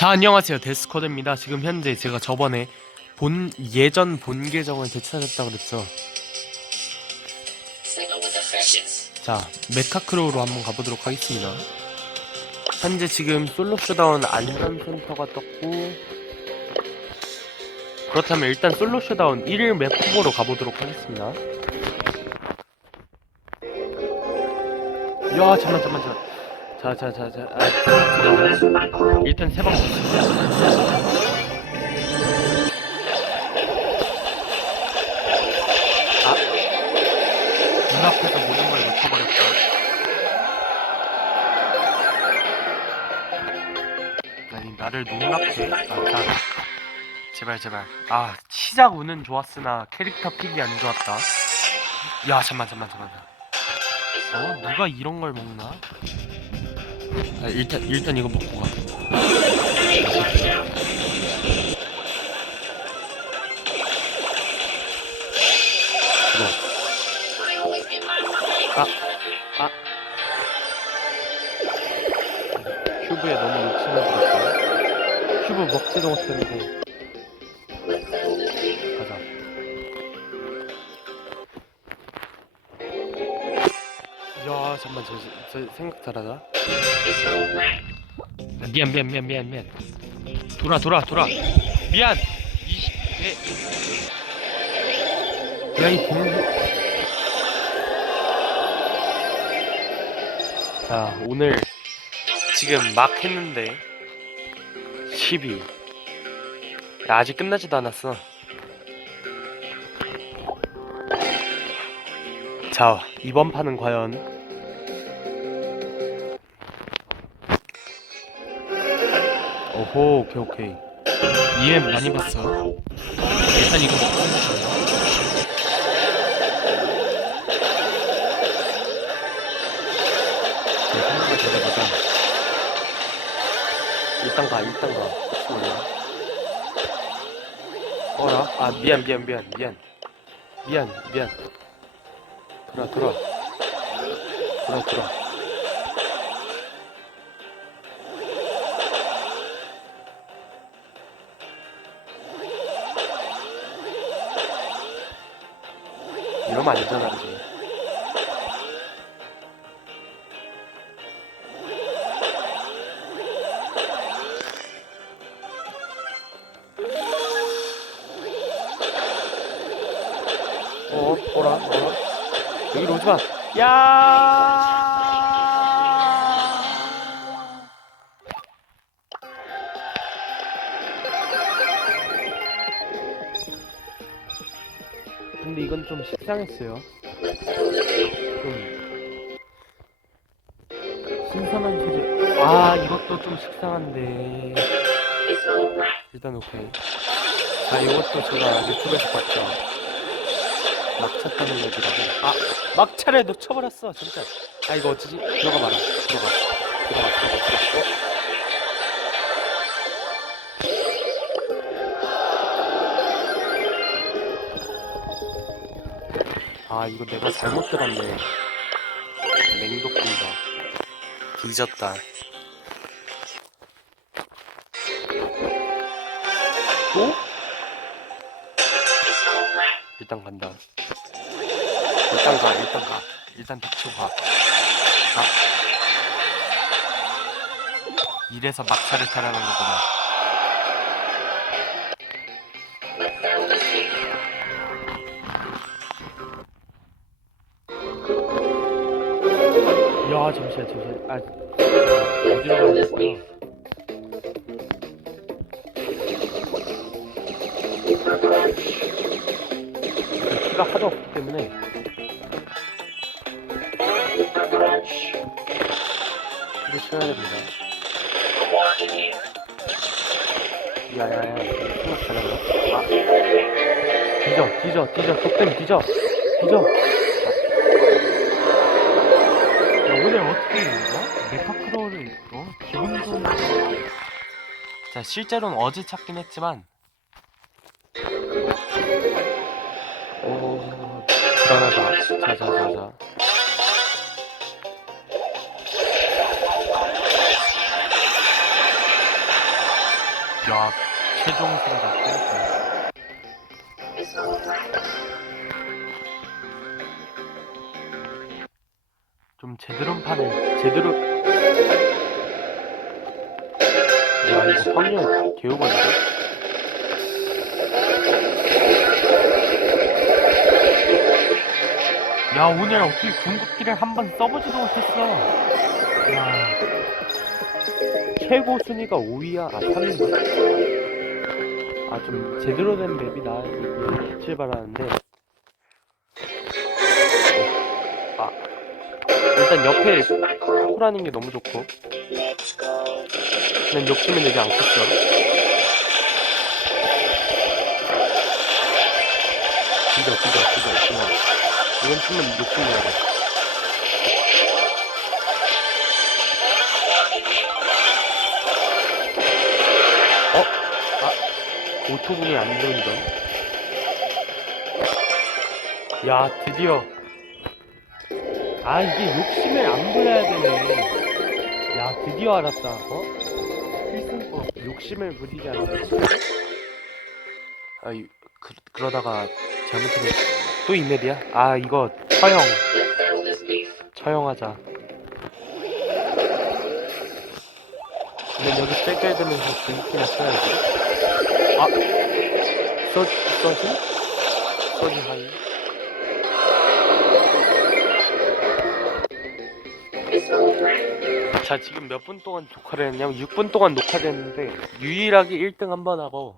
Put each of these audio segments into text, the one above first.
자 안녕하세요. 데스코드입니다. 지금 현재 제가 저번에 본 예전 본 계정을 되찾았다 그랬죠? 자 메카크로우로 한번 가보도록 하겠습니다. 현재 지금 솔로 쇼다운 안전센터가 떴고 그렇다면 일단 솔로 쇼다운 1일 맵 후보로 가보도록 하겠습니다. 야 잠만 잠만 잠만 자 자 자 자. 아, 잠깐, 일단 세방 아. 눈앞에서 모든 걸 놓쳐버렸다. 아니 나를 농락해 아, 나, 제발 제발. 아 시작 운은 좋았으나 캐릭터 픽이 안 좋았다. 야 잠만 잠만 잠만. 어? 누가 이런 걸 먹나 아, 일단 일단 이거 먹고 가. 이거. 아, 아. 큐브에 너무 욕심을 부렸다. 큐브 먹지도 못했는데. 잠만 저, 저 생각 잘하자. 아, 미안 미안 미안 미안 미안. 돌아 돌아 돌아. 미안. 이씨 야이 동자 오늘 지금 막 했는데 12 야, 아직 끝나지도 않았어. 자 이번 판은 과연 오호 오케이 오케이. EM 많이 봤어 일단 이거 먹고 자, 데려가자 일단 가 일단 가. 어라? 아 미안 미안 미안 미안. 미안 미안. 돌아 돌아 돌아 돌아 안 되잖아 그지 어, 어라, 어라. 여기로 오지 마. 야! 근데 이건 좀 식상했어요. 좀 신선한 소재. 아, 이것도 좀 식상한데. 일단 오케이. 자, 이것도 제가 유튜브에서 봤죠. 막차 타는 얘기라고. 아, 막차를 놓쳐버렸어, 진짜. 아, 이거 어쩌지? 들어가 봐라. 들어가. 들어가, 들어가, 들어가. 아, 이거 내가 잘못 들었네. 맹독군다. 뒤졌다. 또? 일단 간다. 일단 가, 일단 가. 일단 닥치고 가. 가. 이래서 막차를 타라는 거구나. 야, 잠시만, 잠시만. 아, 어디로 가야 됐어요? 키가 하도 없기 때문에 키를 쳐야 됩니다. 야야야, 생각 잘한다. 아, 뒤져, 뒤져, 뒤져, 독댐 뒤져, 뒤져. 자, 실제로는 어제 찾긴 했지만 오, 불안하다. 자, 자, 자, 자. 야, 최종 생각 땡큐. 좀 제대로 한 판을 제대로 야 이거 확률 개우건데? 야 오늘 어떻게 궁극기를 한 번 써보지도 못했어. 야 최고 순위가 5위야 아 3위인가 아좀 제대로 된 맵이다 이거 빛을 발하는데. 아 일단 옆에 코라는 게 너무 좋고 난 욕심을 내지 않겠어. 진짜 진짜 진짜 진짜 이건 좀만 욕심 내야 돼. 어? 아 오토공이 안 들어온다. 야 드디어. 아 이게 욕심을 안 부려야 되네. 야 드디어 알았다. 어? 욕심을 부리지 않는 아 이, 그, 그러다가 잘못하면 또 이맵이야? 아 이거 처형 처형하자 근데 여기 짤짤대면서 분기나 쳐야지 아 써, 써지? 써지 하이 자 지금 몇 분 동안 녹화를 했냐면 6분 동안 녹화를 했는데 유일하게 1등 한 번 하고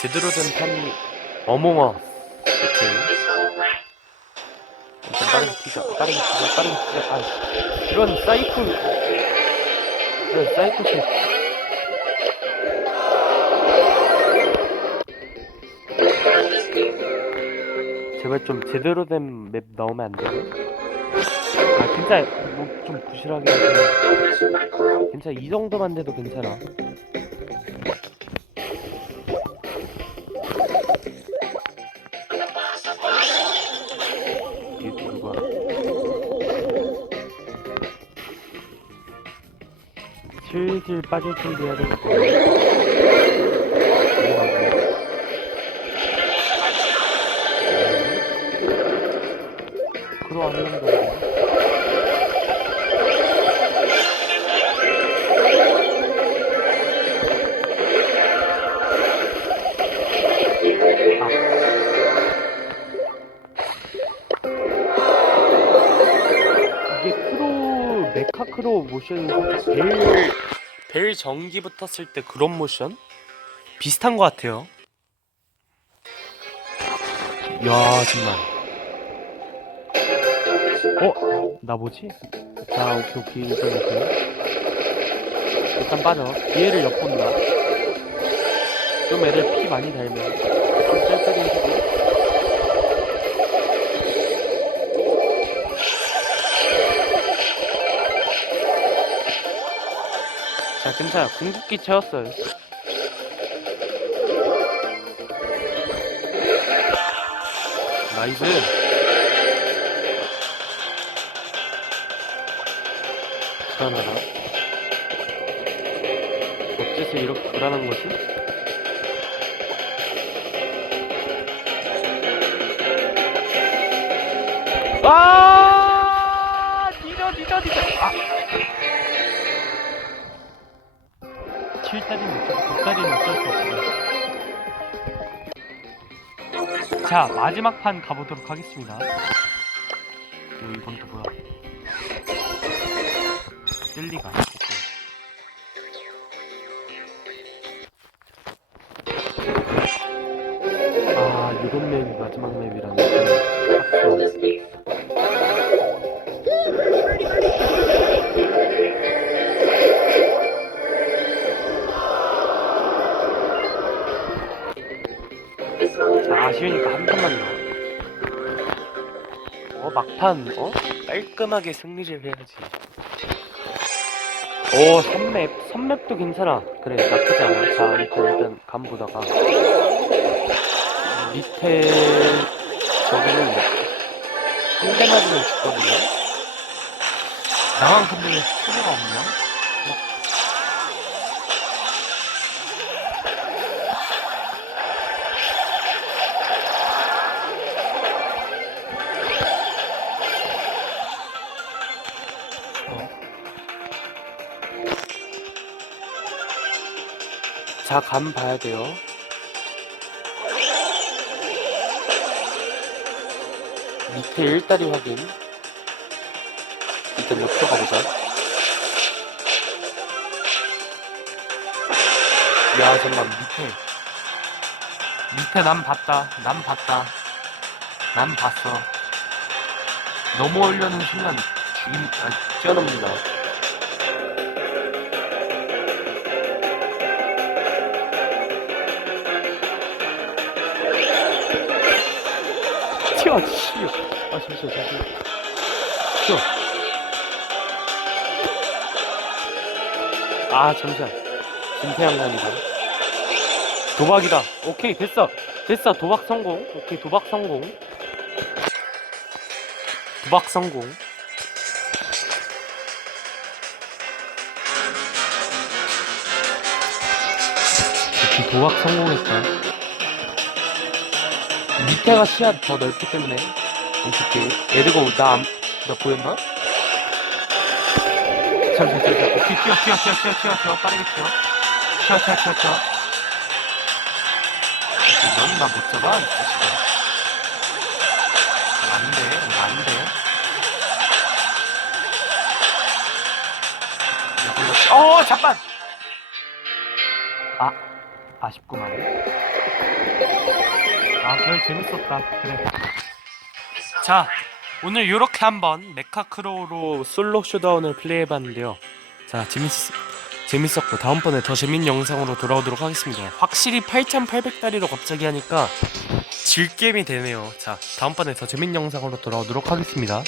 제대로 된 판이 어몽어. 피자 다른 거 피자 다른 거 피자. 아 이런 사이코 이런 사이코 새 제발 좀 제대로 된 맵 나오면 안 되나? 아 진짜 뭐 좀 부실하게 해서 괜찮아 이 정도만 돼도 괜찮아. 슬슬 빠질 준비해야 되겠고 넘어가고. 그로 안 하는 거이 모션이 벨, 벨 전기 붙었을 때 그런 모션 비슷한 것 같아요. 야 정말. 어? 나 뭐지? 자 오케이 오케이 일단 오케이. 일단 빠져. 얘를 엿본다. 좀 애들 피 많이 달면 좀 짤짤이 해주고. 괜찮아. 궁극기 채웠어요. 나이스. 불안하다. 어째서 이렇게 불안한 거지? 아! 니저, 니저, 니저. 아! 7달이는 어쩔, 9달이는 어쩔 수 없어. 자, 마지막 판 가보도록 하겠습니다. 오, 이건 또 뭐야? 오케이. 아, 이런 맵이 마지막 맵이라는 거. 아쉬우니까 한 판만 더. 어, 막판, 어? 깔끔하게 승리를 해야지. 오, 3맵. 3맵도 괜찮아. 그래, 나쁘지 않아. 자, 일단, 일단, 감 보다가. 밑에, 저기는, 뭐, 한대 맞으면 죽거든요? 나만 근데 왜 스킬가 없냐? 자, 감 봐야 돼요. 밑에 일다리 확인. 일단 옆으로 가보자. 야, 잠깐, 밑에. 밑에 남 봤다. 남 봤다. 남 봤어. 넘어오려는 순간 죽임, 아, 뛰어넘는다. 튀어, 씨. 아, 잠시만, 잠시만. 튀어. 아, 잠시만. 김태양관이다. 도박이다. 오케이, 됐어. 됐어. 도박 성공. 오케이, 도박 성공. 도박 성공. 도박 성공했다. 밑에가 시야 더 넓기 때문에 오케이 얘들고 나, 안- 나 보였나? 잠시만 잠시만 오케이 튀어 튀어 튀어 튀어 튀어 튀어 빠르게 튀어. 튀어 튀어 튀어 튀어. 넌나못 잡아? 이 자식아. 안돼 안돼 어 잠깐! 아 아쉽구만 아 그래 재밌었다. 그래. 자 오늘 이렇게 한번 메카크로우로 솔로 쇼다운을 플레이해봤는데요. 자 재밌, 재밌었고 다음번에 더 재밌는 영상으로 돌아오도록 하겠습니다. 확실히 8800다리로 갑자기 하니까 질게임이 되네요. 자 다음번에 더 재밌는 영상으로 돌아오도록 하겠습니다